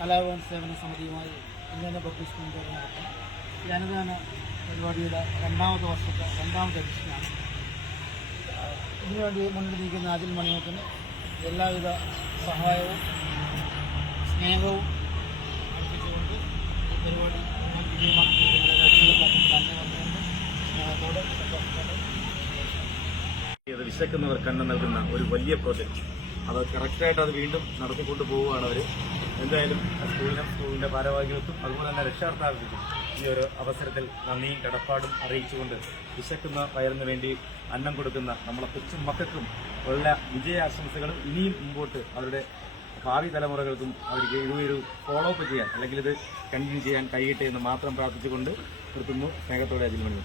കലാഭവൻ സേവന സമിതിയുമായി ഇങ്ങനെ പബ്ലിഷ് കൊണ്ടുവരുന്ന നടത്തും. ഈ അനുദാന പരിപാടിയുടെ രണ്ടാമത്തെ എഡിഷനാണ്. ഇതിനുവേണ്ടി മുന്നിൽ നിൽക്കുന്ന അജിൽ മണിമുക്കിന് എല്ലാവിധ സഹായവും സ്നേഹവും അർപ്പിച്ചുകൊണ്ട് ഈ പരിപാടി തന്നെ വന്നുകൊണ്ട് സ്നേഹത്തോടെ വിശക്കുന്നവർ കണ്ണ് നൽകുന്ന ഒരു വലിയ പ്രോജക്റ്റ്. അത് കറക്റ്റായിട്ട് അത് വീണ്ടും നടത്തിക്കൊണ്ട് പോവുകയാണ് അവർ. എന്തായാലും സ്കൂളിൻ്റെ ഭാരവാഹികൾക്കും അതുപോലെ തന്നെ രക്ഷാകർത്താക്കൾക്കും ഈ ഒരു അവസരത്തിൽ നന്ദിയും കടപ്പാടും അറിയിച്ചുകൊണ്ട് വിശക്കുന്ന വയറിന് വേണ്ടി അന്നം കൊടുക്കുന്ന നമ്മളെ കൊച്ചു മക്കൾക്കും ഉള്ള വിജയാശംസകളും ഇനിയും മുമ്പോട്ട് അവരുടെ ഭാവി തലമുറകൾക്കും അവർക്ക് ഇതൊരു ഫോളോ അപ്പ് ചെയ്യാൻ അല്ലെങ്കിൽ ഇത് കണ്ടിന്യൂ ചെയ്യാൻ കഴിയട്ടെ എന്ന് മാത്രം പ്രാർത്ഥിച്ചുകൊണ്ട് നിർത്തുന്നു. സ്നേഹത്തോടെ അജിൽ മണി.